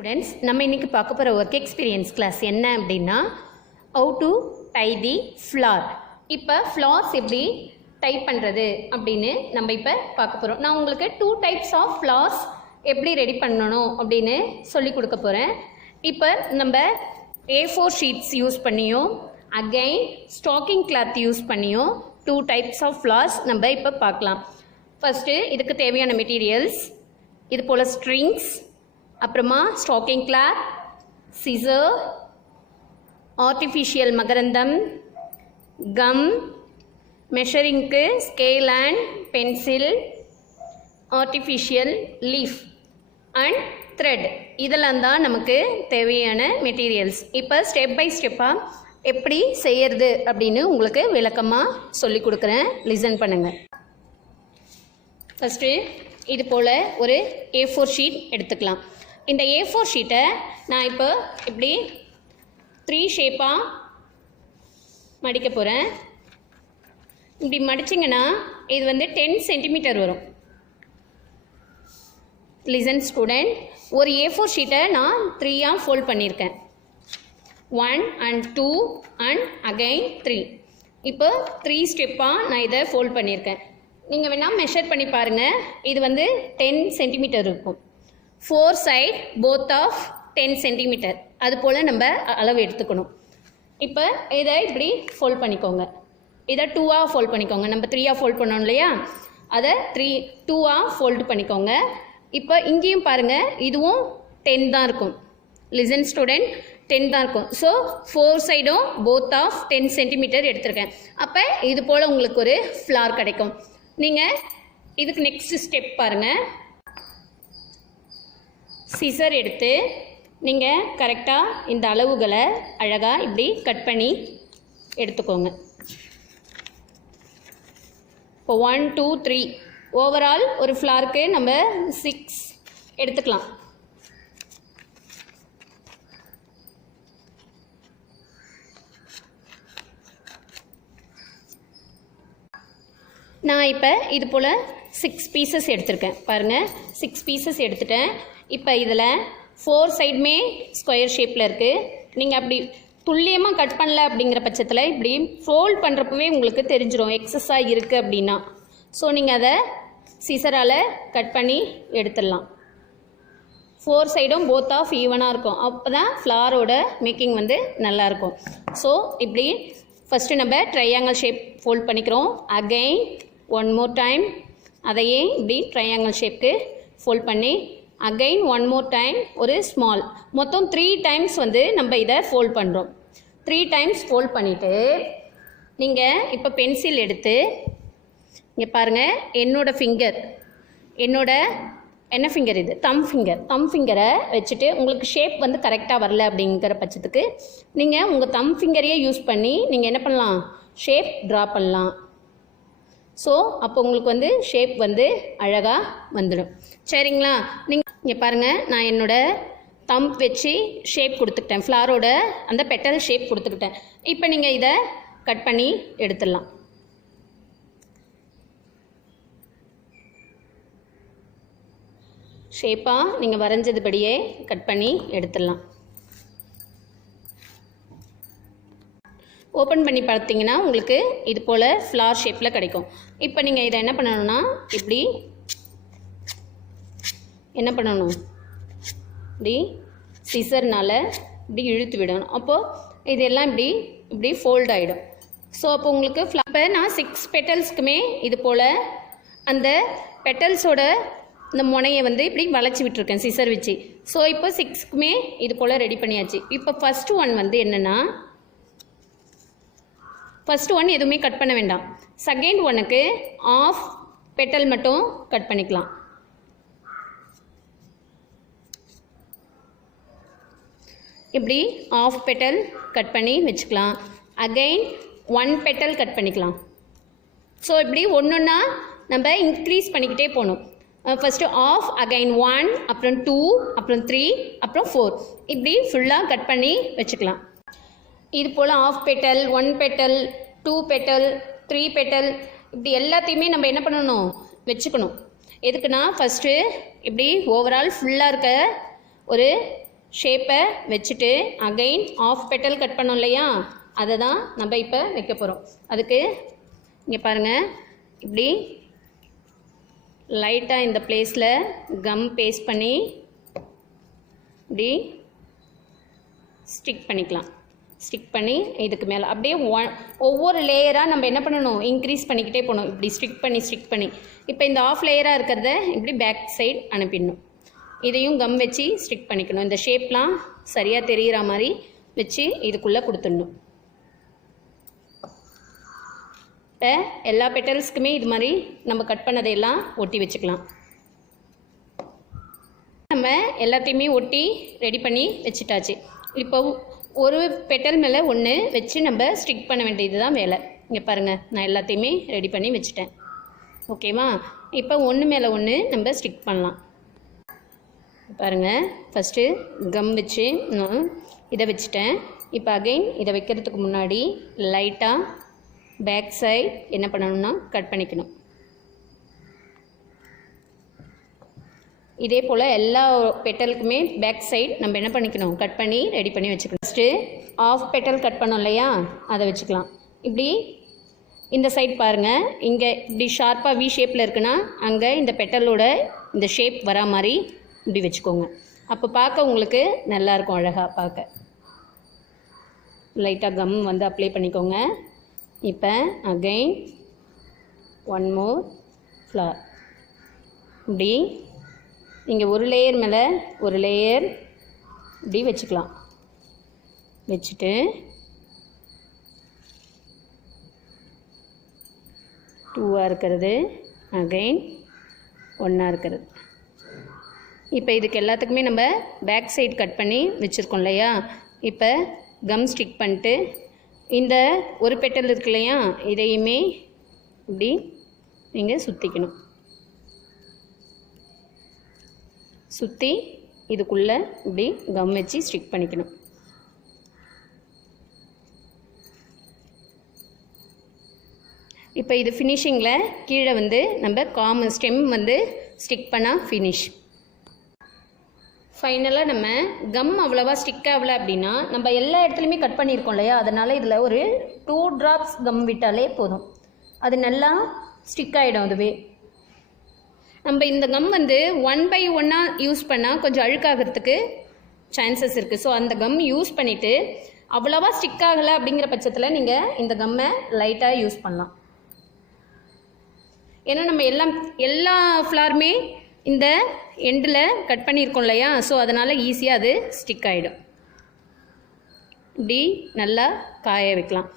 Students, நம்ம இன்னைக்கு பார்க்க போற work experience class என்ன அப்படின்னா how to tie the flower. இப்போ flowers எப்படி டைப் பண்றது அப்படினு நம்ம இப்போ பார்க்க போறோம். நான் உங்களுக்கு two types of flowers எப்படி ரெடி பண்ணனும் அப்படினு சொல்லி கொடுக்க போறேன். இப்போ நம்ம A4 sheets யூஸ் பண்ணியோ again stocking cloth யூஸ் பண்ணியோ two types of flowers நம்ம இப்போ பார்க்கலாம். ஃபர்ஸ்ட் இதுக்கு தேவையான materials இது போல strings அப்புறமா ஸ்டாக்கிங் கிளாத், சிசர், ஆர்டிஃபிஷியல் மகரந்தம், கம், மெஷரிங்க்கு scale and pencil, artificial leaf and thread இதெல்லாம் தான் நமக்கு தேவையான மெட்டீரியல்ஸ். இப்போ ஸ்டெப் பை ஸ்டெப்பாக எப்படி செய்யறது அப்படின்னு உங்களுக்கு விளக்கமாக சொல்லி கொடுக்குறேன், லிசன் பண்ணுங்கள். ஃபஸ்ட்டு இது போல் ஒரு A4 ஷீட் எடுத்துக்கலாம். இந்த A4 ஷீட்டை நான் இப்போ இப்படி 3 ஷேப்பாக மடிக்க போகிறேன். இப்படி மடிச்சிங்கன்னா இது வந்து 10 சென்டிமீட்டர் வரும். லிசன் ஸ்டூடெண்ட், ஒரு A4 ஷீட்டை நான் 3ஆக ஃபோல்ட் பண்ணியிருக்கேன். 1 and 2 and again 3. இப்போ 3 ஸ்டெப்பாக நான் இதை ஃபோல்ட் பண்ணியிருக்கேன். நீங்கள் வேணால் மெஷர் பண்ணி பாருங்கள். இது வந்து 10 சென்டிமீட்டர் இருக்கும். 4 சைட் போத் ஆஃப் 10 சென்டிமீட்டர் அது போல் நம்ம அளவு எடுத்துக்கணும். இப்போ இதை இப்படி ஃபோல்ட் பண்ணிக்கோங்க. இதை 2ஆக ஃபோல்ட் பண்ணிக்கோங்க. நம்ம 3ஆக ஃபோல்ட் பண்ணோம் இல்லையா, அதை 2ஆக ஃபோல்டு பண்ணிக்கோங்க. இப்போ இங்கேயும் பாருங்கள், இதுவும் 10 தான் இருக்கும். லிசன் ஸ்டூடெண்ட், 10 தான் இருக்கும். ஸோ 4 சைடும் போத் ஆஃப் 10 சென்டிமீட்டர் எடுத்திருக்கேன். அப்போ இது போல் உங்களுக்கு ஒரு ஃப்ளார் கிடைக்கும். நீங்கள் இதுக்கு நெக்ஸ்ட் ஸ்டெப் பாருங்கள். சிசர் எடுத்து நீங்கள் கரெக்டாக இந்த அளவுகளை அழகாக இப்படி கட் பண்ணி எடுத்துக்கோங்க. இப்போ 1 2 3 ஓவரால் ஒரு ஃப்ளாருக்கு நம்ம 6 எடுத்துக்கலாம். நான் இப்போ இது போல் 6 பீசஸ் எடுத்திருக்கேன். பாருங்கள், 6 பீசஸ் எடுத்துட்டேன். இப்போ இதில் 4 சைடுமே ஸ்கொயர் ஷேப்பில் இருக்குது. நீங்கள் அப்படி துல்லியமாக கட் பண்ணல அப்படிங்கிற பட்சத்தில் இப்படி ஃபோல்ட் பண்ணுறப்பவே உங்களுக்கு தெரிஞ்சிடும் எக்ஸஸாக இருக்குது அப்படின்னா. ஸோ நீங்கள் அதை சிசரால் கட் பண்ணி எடுத்துடலாம். 4 சைடும் போத் ஆஃப் ஈவனாக இருக்கும். அப்போ தான் ஃப்ளாரோட மேக்கிங் வந்து நல்லாயிருக்கும். ஸோ இப்படி ஃபஸ்ட்டு நம்ம ட்ரையாங்கிள் ஷேப் ஃபோல்ட் பண்ணிக்கிறோம். அகெயின் 1 more டைம் அதையே இப்படி ட்ரையாங்கிள் ஷேப்க்கு ஃபோல்ட் பண்ணி அகெயின் 1 more டைம் ஒரு ஸ்மால், மொத்தம் 3 டைம்ஸ் வந்து நம்ம இதை ஃபோல்ட் பண்ணுறோம். 3 டைம்ஸ் ஃபோல்ட் பண்ணிவிட்டு நீங்கள் இப்போ பென்சில் எடுத்து இங்கே பாருங்கள், என்னோடய ஃபிங்கர், என்ன ஃபிங்கர் இது, தம் ஃபிங்கரை வச்சுட்டு உங்களுக்கு ஷேப் வந்து கரெக்டாக வரல அப்படிங்கிற பட்சத்துக்கு நீங்கள் உங்கள் தம் ஃபிங்கரையே யூஸ் பண்ணி நீங்கள் என்ன பண்ணலாம், ஷேப் ட்ரா பண்ணலாம். ஸோ அப்போ உங்களுக்கு வந்து ஷேப் வந்து அழகாக வந்துடும். சரிங்களா? நீங்கள் இங்கே பாருங்கள், நான் என்னோடய தம்ப் வச்சு ஷேப் கொடுத்துக்கிட்டேன், ஃப்ளாரோட அந்த பெட்டல் ஷேப் கொடுத்துக்கிட்டேன். இப்போ நீங்கள் இதை கட் பண்ணி எடுத்துடலாம். ஷேப்பாக நீங்கள் வரைஞ்சதுபடியே கட் பண்ணி எடுத்துடலாம். ஓப்பன் பண்ணி பார்த்தீங்கன்னா உங்களுக்கு இது போல் ஃப்ளார் ஷேப்பில் கிடைக்கும். இப்போ நீங்கள் இதை என்ன பண்ணணும்னா இப்படி என்ன பண்ணணும், இப்படி சிசர்னால் இப்படி இழுத்து விடணும். அப்போது இதெல்லாம் இப்படி ஃபோல்ட் ஆகிடும். ஸோ அப்போ உங்களுக்கு இப்போ நான் 6 பெட்டல்ஸ்க்குமே இது போல் அந்த பெட்டல்ஸோட இந்த முனையை வந்து இப்படி வளைச்சி விட்டுருக்கேன் சிசர் வச்சு. ஸோ இப்போ 6க்குமே இது போல் ரெடி பண்ணியாச்சு. இப்போ ஃபஸ்ட்டு ஒன் வந்து என்னென்னா, ஃபஸ்ட்டு ஒன் எதுவுமே கட் பண்ண வேண்டாம். செகண்ட் ஒன்னுக்கு ஆஃப் பெட்டல் மட்டும் கட் பண்ணிக்கலாம். இப்படி ஆஃப் பெட்டல் கட் பண்ணி வச்சுக்கலாம். அகெயின் 1 பெட்டல் கட் பண்ணிக்கலாம். ஸோ இப்படி ஒன்றா நம்ம இன்க்ரீஸ் பண்ணிக்கிட்டே போகணும். ஃபஸ்ட்டு ஆஃப், அகைன் 1, அப்புறம் 2, அப்புறம் 3, அப்புறம் 4 இப்படி ஃபுல்லாக கட் பண்ணி வச்சுக்கலாம். இது போல் half petal, 1 petal, 2 petal, 3 petal இப்படி எல்லாத்தையுமே நம்ம என்ன பண்ணணும், வச்சுக்கணும். எதுக்குன்னா ஃபஸ்ட்டு இப்படி ஓவரால் ஃபுல்லாக இருக்க ஒரு ஷேப்பை வச்சுட்டு அகைன் ஆஃப் பெட்டல் கட் பண்ணோம் இல்லையா, அதை தான் நம்ம இப்போ வைக்க போகிறோம். அதுக்கு இங்கே பாருங்கள், இப்படி லைட்டாக இந்த பிளேஸில் கம் பேஸ்ட் பண்ணி இப்படி ஸ்டிக் பண்ணிக்கலாம். ஸ்டிக் பண்ணி இதுக்கு மேலே அப்படியே ஒவ்வொரு லேயராக நம்ம என்ன பண்ணணும், இன்க்ரீஸ் பண்ணிக்கிட்டே போகணும். இப்படி ஸ்டிக் பண்ணி இப்போ இந்த ஆஃப் லேயராக இருக்கிறத இப்படி பேக் சைடு அனுப்பிடணும். இதையும் கம் வச்சு ஸ்டிக் பண்ணிக்கணும். இந்த ஷேப்லாம் சரியாக தெரிகிற மாதிரி வச்சு இதுக்குள்ளே கொடுத்துடணும். இப்போ எல்லா பெட்டல்ஸ்க்குமே இது மாதிரி நம்ம கட் பண்ணதையெல்லாம் ஒட்டி வச்சுக்கலாம். நம்ம எல்லாத்தையுமே ஒட்டி ரெடி பண்ணி வச்சுட்டாச்சு. இப்போ ஒரு பெட்டல் மேலே ஒன்று வச்சு நம்ம ஸ்டிக் பண்ண வேண்டியது தான் வேலை. இங்கே பாருங்கள், நான் எல்லாத்தையுமே ரெடி பண்ணி வச்சுட்டேன். ஓகேவா? இப்போ ஒன்று மேலே ஒன்று நம்ம ஸ்டிக் பண்ணலாம். பாருங்கள், ஃபஸ்ட்டு கம் வச்சு இதை வச்சுட்டேன். இப்போ அகைன் இதை வைக்கிறதுக்கு முன்னாடி லைட்டாக பேக் சைடு என்ன பண்ணணும்னா கட் பண்ணிக்கணும். இதே போல் எல்லா பெட்டலுக்குமே பேக் சைடு நம்ம என்ன பண்ணிக்கணும், கட் பண்ணி ரெடி பண்ணி வச்சுக்கணும். ஃபஸ்ட்டு ஆஃப் பெட்டல் கட் பண்ணோம் இல்லையா, அதை வச்சுக்கலாம். இப்படி இந்த சைட் பாருங்கள், இங்கே இப்படி ஷார்ப்பாக வி ஷேப்பில் இருக்குன்னா அங்கே இந்த பெட்டலோட இந்த ஷேப் வரா மாதிரி இப்படி வச்சுக்கோங்க. அப்போ பார்க்க உங்களுக்கு நல்லாயிருக்கும், அழகாக பார்க்க. லைட்டாக கம் வந்து அப்ளை பண்ணிக்கோங்க. இப்போ அகைன் ஒன் மோர் ஃப்ளவர். இப்படி நீங்கள் ஒரு லேயர் மேலே ஒரு லேயர் இப்படி வச்சுக்கலாம். வச்சுட்டு 2 இருக்கிறது, அகைன் 1 இருக்கிறது. இப்போ இதுக்கு எல்லாத்துக்குமே நம்ம பேக் சைடு கட் பண்ணி வச்சுருக்கோம் இல்லையா. இப்போ கம் ஸ்டிக் பண்ணிட்டு இந்த ஒரு பெட்டல் இருக்கு இல்லையா, இதையுமே இப்படி நீங்கள் சுற்றிக்கணும். சுற்றி இதுக்குள்ளே இப்படி கம் வச்சு ஸ்டிக் பண்ணிக்கணும். இப்போ இது ஃபினிஷிங்கில் கீழே வந்து நம்ம காமன் ஸ்டெம் வந்து ஸ்டிக் பண்ணால் ஃபினிஷ். ஃபைனலாக நம்ம கம் அவ்வளோவா ஸ்டிக் ஆகலை அப்படின்னா நம்ம எல்லா இடத்துலையுமே கட் பண்ணியிருக்கோம் இல்லையா, அதனால் இதில் ஒரு 2 drops கம் விட்டாலே போதும், அது நல்லா ஸ்டிக் ஆகிடும். அதுவே நம்ம இந்த கம் வந்து 1 by 1 யூஸ் பண்ணால் கொஞ்சம் அழுக்காகிறதுக்கு சான்சஸ் இருக்குது. ஸோ அந்த கம் யூஸ் பண்ணிவிட்டு அவ்வளோவா ஸ்டிக் ஆகலை அப்படிங்கிற பட்சத்தில் நீங்கள் இந்த கம்மை லைட்டாக யூஸ் பண்ணலாம். ஏன்னா நம்ம எல்லா ஃப்ளாருமே இந்த எண்டில் கட் பண்ணியிருக்கோம் இல்லையா, ஸோ அதனால் ஈஸியாக அது ஸ்டிக் ஆகிடும். இப்படி நல்லா காய வைக்கலாம்.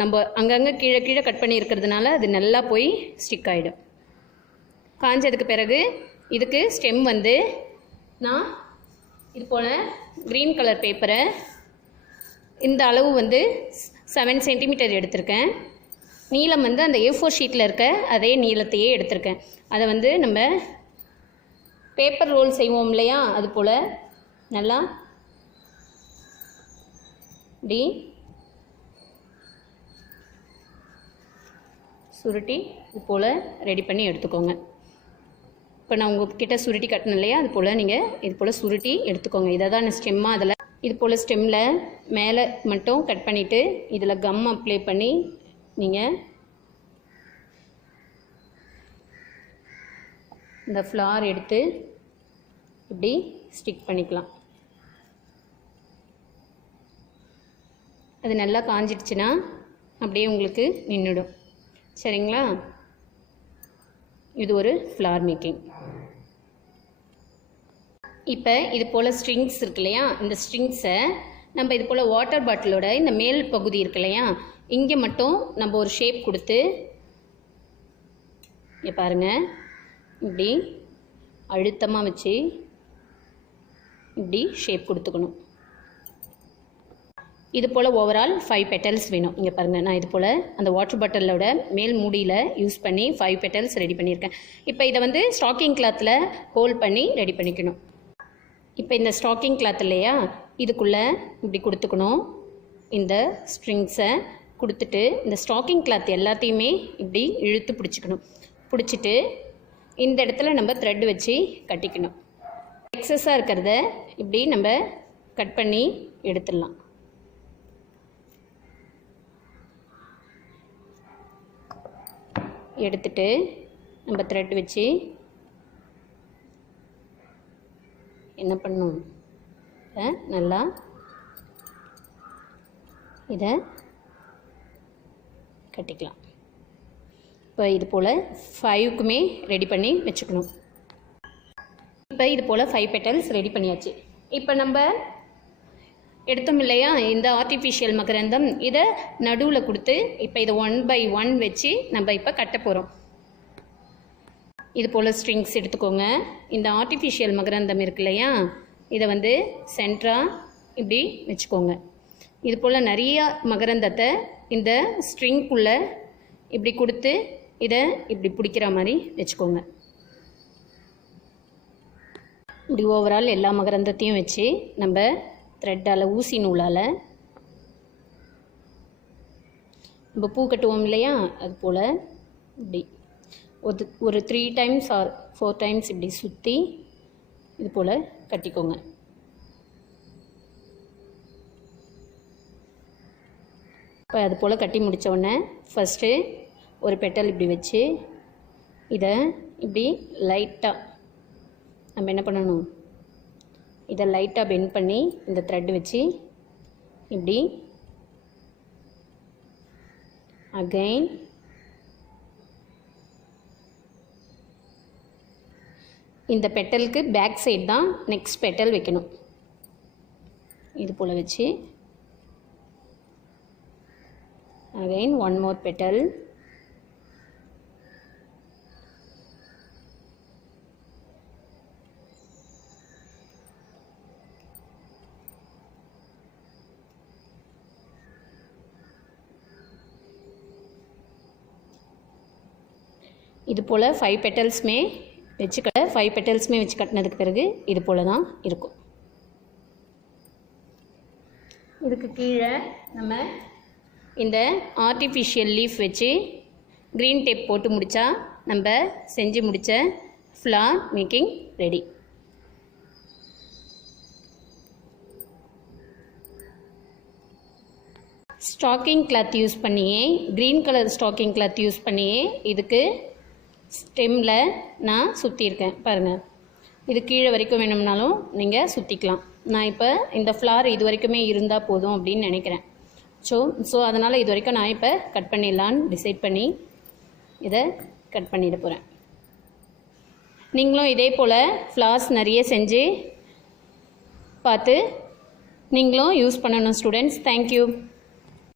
நம்ம அங்கங்கே கீழே கட் பண்ணியிருக்கிறதுனால அது நல்லா போய் ஸ்டிக் ஆகிடும். காஞ்சதுக்கு பிறகு இதுக்கு ஸ்டெம் வந்து நான் இது போல் க்ரீன் கலர் பேப்பரை இந்த அளவு வந்து 7 சென்டிமீட்டர் எடுத்திருக்கேன். நீளம் வந்து அந்த A4 ஷீட்டில் இருக்க அதே நீளத்தையே எடுத்திருக்கேன். அதை வந்து நம்ம பேப்பர் ரோல் செய்வோம் இல்லையா, அது போல் நல்லா இப்படி சுருட்டி இது போல் ரெடி பண்ணி எடுத்துக்கோங்க. இப்போ நான் உங்கள்கிட்ட சுருட்டி கட்டணும் இல்லையா, அது போல் நீங்கள் இது போல் சுருட்டி எடுத்துக்கோங்க. இதை தான் ஸ்டெம்மாக அதில் இது போல் ஸ்டெம்மில் மேலே மட்டும் கட் பண்ணிவிட்டு இதில் கம் அப்ளை பண்ணி நீங்கள் இந்த ஃப்ளார் எடுத்து இப்படி ஸ்டிக் பண்ணிக்கலாம். அது நல்லா காஞ்சிடுச்சுன்னா அப்படியே உங்களுக்கு நின்றுடும். சரிங்களா? இது ஒரு ஃப்ளார் மேக்கிங். இப்போ இது போல் ஸ்ட்ரிங்ஸ் இருக்கு இல்லையா, இந்த ஸ்ட்ரிங்ஸை நம்ம இது போல் வாட்டர் பாட்டிலோட இந்த மேல் பகுதி இருக்கு இல்லையா, இங்கே மட்டும் நம்ம ஒரு ஷேப் கொடுத்து இங்கே பாருங்கள், இப்படி அழுத்தமாக வச்சு இப்படி ஷேப் கொடுத்துக்கணும். இது போல் ஓவரால் 5 பெட்டல்ஸ் வேணும். இங்கே பாருங்கள், நான் இது போல் அந்த வாட்டர் பாட்டிலோட மேல் மூடியில் யூஸ் பண்ணி 5 பெட்டல்ஸ் ரெடி பண்ணியிருக்கேன். இப்போ இதை வந்து ஸ்டாக்கிங் கிளாத்தில் ஹோல்ட் பண்ணி ரெடி பண்ணிக்கணும். இப்போ இந்த ஸ்டாக்கிங் கிளாத் இல்லையா, இதுக்குள்ளே இப்படி கொடுத்துக்கணும். இந்த ஸ்ட்ரிங்ஸை கொடுத்துட்டு இந்த ஸ்டாக்கிங் கிளாத் எல்லாத்தையுமே இப்படி இழுத்து பிடிச்சிக்கணும். பிடிச்சிட்டு இந்த இடத்துல நம்ம த்ரெட் வச்சு கட்டிக்கணும். எக்ஸஸாக இருக்கிறத இப்படி நம்ம கட் பண்ணி எடுத்துடலாம். எடுத்துட்டு நம்ம த்ரெட் வச்சு என்ன பண்ணணும், நல்லா இதை கட்டிக்கலாம். இப்போ இது போல் 5க்குமே ரெடி பண்ணி வச்சுக்கணும். இப்போ இது போல் 5 பெட்டல்ஸ் ரெடி பண்ணியாச்சு. இப்போ நம்ம எடுத்தோம் இல்லையா இந்த ஆர்டிஃபிஷியல் மகரந்தம், இதை நடுவில் கொடுத்து இப்போ இதை 1 by 1 வச்சு நம்ம இப்போ கட்ட போகிறோம். இது போல் ஸ்ட்ரிங்ஸ் எடுத்துக்கோங்க. இந்த ஆர்டிஃபிஷியல் மகரந்தம் இருக்கு இல்லையா, இதை வந்து சென்டராக இப்படி வச்சுக்கோங்க. இது போல் நிறைய மகரந்தத்தை இந்த ஸ்ட்ரிங்குள்ளே இப்படி கொடுத்து இதை இப்படி பிடிக்கிற மாதிரி வச்சுக்கோங்க. இப்படி ஓவரால் எல்லா மகரந்தத்தையும் வச்சு நம்ம த்ரெட்டால் ஊசி நூலால் நம்ம பூ கட்டுவோம் இல்லையா, அது போல் இப்படி ஒரு 3 times or 4 times இப்படி சுற்றி இது போல் கட்டிக்கோங்க. இப்போ அது போல் கட்டி முடித்த உடனே ஃபஸ்ட்டு ஒரு பெட்டல் இப்படி வச்சு இதை இப்படி லைட்டாக நம்ம என்ன பண்ணணும், இதை லைட்டாக பெண்ட் பண்ணி இந்த த்ரெட் வச்சு இப்படி அகைன் இந்த பெட்டலுக்கு பேக் சைடு தான் நெக்ஸ்ட் பெட்டல் வைக்கணும். இது போல் வச்சு அகைன் 1 more பெட்டல். இது போல் 5 பெட்டல்ஸுமே வச்சு 5 பெட்டல்ஸுமே வச்சு கட்டினதுக்கு பிறகு இது போல் தான் இருக்கும். இதுக்கு கீழே நம்ம இந்த ஆர்டிஃபிஷியல் லீஃப் வச்சு க்ரீன் டேப் போட்டு முடித்தா நம்ம செஞ்சு முடித்த flower making ready. Stocking cloth use பண்ணியே, green colour stocking cloth use பண்ணியே இதுக்கு ஸ்டெம்மில் நான் சுற்றியிருக்கேன் பாருங்கள். இது கீழே வரைக்கும் வேணும்னாலும் நீங்கள் சுற்றிக்கலாம். நான் இப்போ இந்த ஃப்ளார் இது வரைக்குமே இருந்தால் போதும் அப்படின்னு நினைக்கிறேன். ஸோ அதனால் இது வரைக்கும் நான் இப்போ கட் பண்ணிடலான்னு டிசைட் பண்ணி இதை கட் பண்ணிட போகிறேன். நீங்களும் இதே போல் ஃப்ளார்ஸ் நிறைய செஞ்சு பார்த்து நீங்களும் யூஸ் பண்ணணும் ஸ்டூடெண்ட்ஸ். தேங்க்யூ.